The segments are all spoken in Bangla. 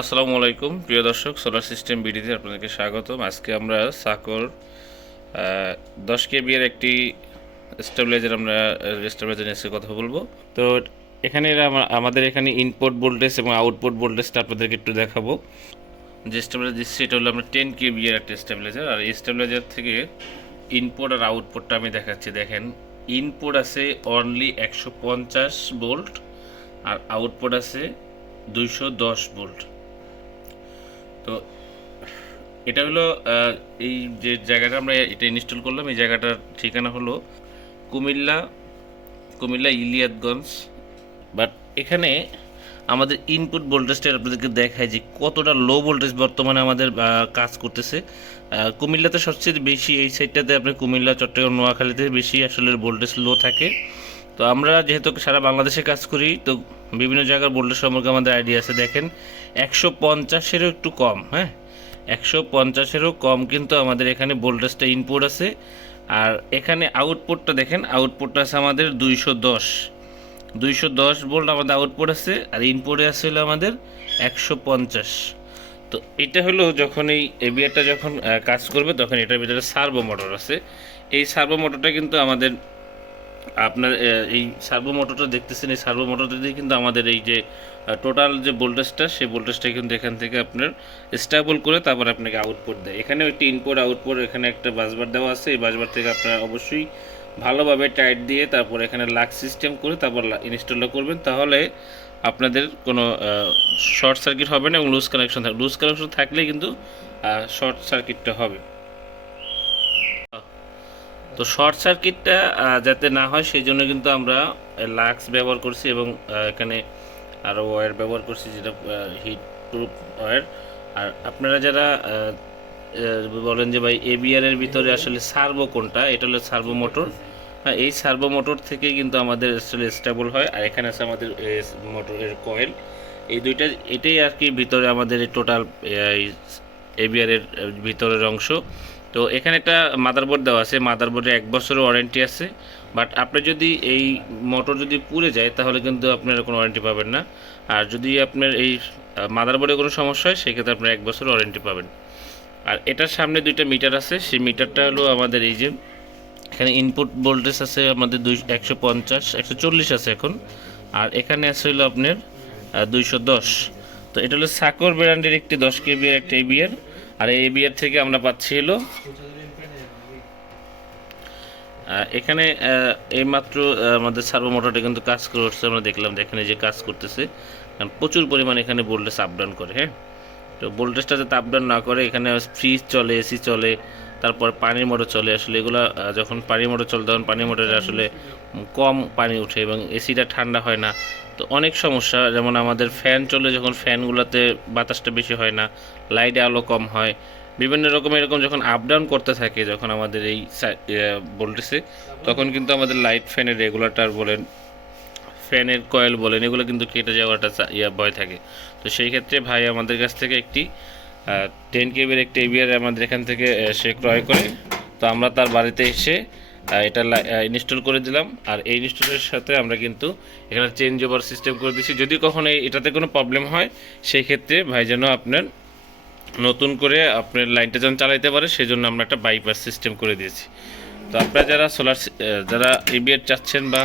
আসসালামু আলাইকুম, প্রিয় দর্শক সোলার সিস্টেম বিডিতে আপনাদেরকে স্বাগতম। আজকে আমরা সাকর দশ কেবিএর একটি স্টেবিলাইজার আমরা স্টেবিলাইজার নিয়ে কথা বলব। তো এখানে আমাদের এখানে ইনপুট ভোল্টেজ এবং আউটপুট ভোল্টেজটা আপনাদেরকে একটু দেখাবো। যে স্টেবিলাইজার দিচ্ছি, এটা হলো আমরা টেন কেবিএর একটা স্টেবিলাইজার আর এই স্টেবিলাইজার থেকে ইনপুট আর আউটপুটটা আমি দেখাচ্ছি। দেখেন ইনপুট আছে অনলি একশো পঞ্চাশ ভোল্ট আর আউটপুট আছে দুইশো দশ ভোল্ট তো এটা হলো এই যে জায়গাটা আমরা এটা ইনস্টল করলাম, এই জায়গাটার ঠিকানা হলো কুমিল্লা কুমিল্লা ইলিয়াতগঞ্জ। বাট এখানে আমাদের ইনপুট ভোল্টেজটা আপনাদেরকে দেখায় যে কতটা লো ভোল্টেজ বর্তমানে আমাদের কাজ করতেছে। কুমিল্লাতে সবচেয়ে বেশি এই সাইডটাতে আপনার কুমিল্লা, চট্টগ্রাম, নোয়াখালীতে বেশি আসলে ভোল্টেজ লো থাকে। তো আমরা যেহেতু সারা বাংলাদেশে কাজ করি, তো বিভিন্ন জায়গার ভোল্টেজ সম্পর্কে আমাদের আইডিয়া আছে। দেখেন, একশো পঞ্চাশেরও একটু কম হ্যাঁ? একশো পঞ্চাশেরও কম কিন্তু আমাদের এখানে ভোল্টেজটা ইনপুট আছে। আর এখানে আউটপুটটা দেখেন আউটপুটটা আছে আমাদের দুইশো দশ। দুইশো দশ ভোল্ট আমাদের আউটপুট আছে, আর ইনপুটে আছে হলো আমাদের একশো পঞ্চাশ। তো এটা হলো যখন এই এবিআরটা যখন কাজ করবে, তখন এটার ভিতরে সার্ভো মোটর আছে। এই সার্ভো মোটরটা কিন্তু আমাদের আপনার এই সার্ভো মোটরটা দেখতেছেন, এই সার্ভো মোটরটা দিয়ে কিন্তু আমাদের এই যে টোটাল যে ভোল্টেজটা সেই ভোল্টেজটা কিন্তু এখান থেকে আপনার স্টেবল করে তারপর আপনাকে আউটপুট দেয়। এখানে একটি ইনপুট আউটপুট এখানে একটা বাসবার দেওয়া আছে। এই বাসবার থেকে আপনারা অবশ্যই ভালোভাবে টাইট দিয়ে তারপর এখানে লাক সিস্টেম করে তারপর ইনস্টলটা করবেন। তাহলে আপনাদের কোনো শর্ট সার্কিট হবে না এবং লুজ কানেকশন থাকবে লুজ কানেকশন থাকলে কিন্তু শর্ট সার্কিটটা হবে। তো শর্ট সার্কিটটা যাতে না হয় সেই জন্য কিন্তু আমরা লাক্স ব্যবহার করছি এবং এখানে আরও ওয়্যার ব্যবহার করছি, যেটা হিট প্রুফ ওয়্যার। আর আপনারা যারা বলেন যে ভাই এবিআর এর ভিতরে আসলে সার্ভো কোনটা, এটা হলো সার্ভো মোটর। হ্যাঁ এই সার্ভো মোটর থেকে কিন্তু আমাদের আসলে স্টেবল হয়, আর এখানে আছে আমাদের মোটরের কয়েল। এই দুইটা, এটাই আর কি ভিতরে আমাদের টোটাল এবিআর এর ভিতরের অংশ। তো এখানে একটা মাদারবোর্ড দেওয়া আছে মাদারবোর্ডে এক বছরের ওয়ারেন্টি আছে বাট আপনি যদি এই মোটর যদি পুড়ে যায়, তাহলে কিন্তু আপনার কোনো ওয়ারেন্টি পাবেন না। আর যদি আপনার এই মাদারবোর্ডে কোনো সমস্যা হয়, সেক্ষেত্রে আপনার এক বছর ওয়ারেন্টি পাবেন। আর এটার সামনে দুইটা মিটার আছে, সেই মিটারটা হলো আমাদের এই যে, এখানে ইনপুট ভোল্টেজ আছে আমাদের দুই, একশো পঞ্চাশ, একশো চল্লিশ আছে এখন, আর এখানে আছে হলো আপনার দুইশো দশ। তো এটা হলো সাকর ব্র্যান্ডের একটি দশ কেবির একটা এবিআর আর এই বিয়ের থেকে আমরা পাচ্ছি হলো এখানে এইমাত্র আমাদের সার্ভো মোটরটা কিন্তু কাজ করছে, আমরা দেখলাম এখানে যে কাজ করতেছে, কারণ প্রচুর পরিমাণে এখানে ভোল্টেজ আপ ডাউন করে হ্যাঁ? তো ভোল্টেজটা যাতে আপ ডাউন না করে, এখানে ফ্রিজ চলে এসি চলে তারপর পানির মোটর চলে আসলে এগুলো যখন পানির মোটর চলে, তখন পানির মোটরে আসলে কম পানি উঠে এবং এসিটা ঠান্ডা হয় না। তো অনেক সমস্যা, যেমন আমাদের ফ্যান চলে, যখন ফ্যানগুলোতে বাতাসটা বেশি হয় না লাইটে আলো কম হয়, বিভিন্ন রকম এরকম যখন আপ ডাউন করতে থাকে, যখন আমাদের এই ভোল্টেজে তখন কিন্তু আমাদের লাইট ফ্যানের রেগুলেটর বলেন ফ্যানের কয়েল বলেন, এগুলো কিন্তু কেটে যাওয়াটা ইয়া, ভয় থাকে। তো সেই ক্ষেত্রে ভাই আমাদের কাছ থেকে একটি টেন কেবির একটি এবিআর আমাদের এখান থেকে সে ক্রয় করে। তো আমরা তার বাড়িতে এসে এটা ইনস্টল করে দিলাম। আর এই ইনস্টলের সাথে আমরা কিন্তু এখানে চেঞ্জ ওভার সিস্টেম করে দিচ্ছি যদি কখনো এটাতে কোনো প্রবলেম হয়, সেই ক্ষেত্রে ভাই যেন আপনার নতুন করে আপনার লাইনটা যেন চালাইতে পারে সেই জন্য আমরা একটা বাইপাস সিস্টেম করে দিয়েছি। তো আপনারা যারা সোলার যারা এবিএর চাচ্ছেন বা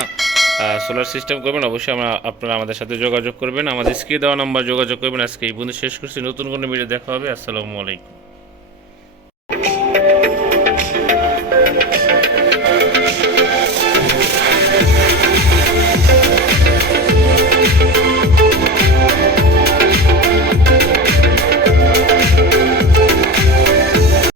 সোলার সিস্টেম করবেন, অবশ্যই আমরা আপনারা আমাদের সাথে যোগাযোগ করবেন। আমাদের স্ক্রিনে দেওয়া নাম্বার যোগাযোগ করবেন। আজকে এই বন্ধু শেষ করছি। নতুন কোনো ভিডিও দেখা হবে। আসসালামু আলাইকুম।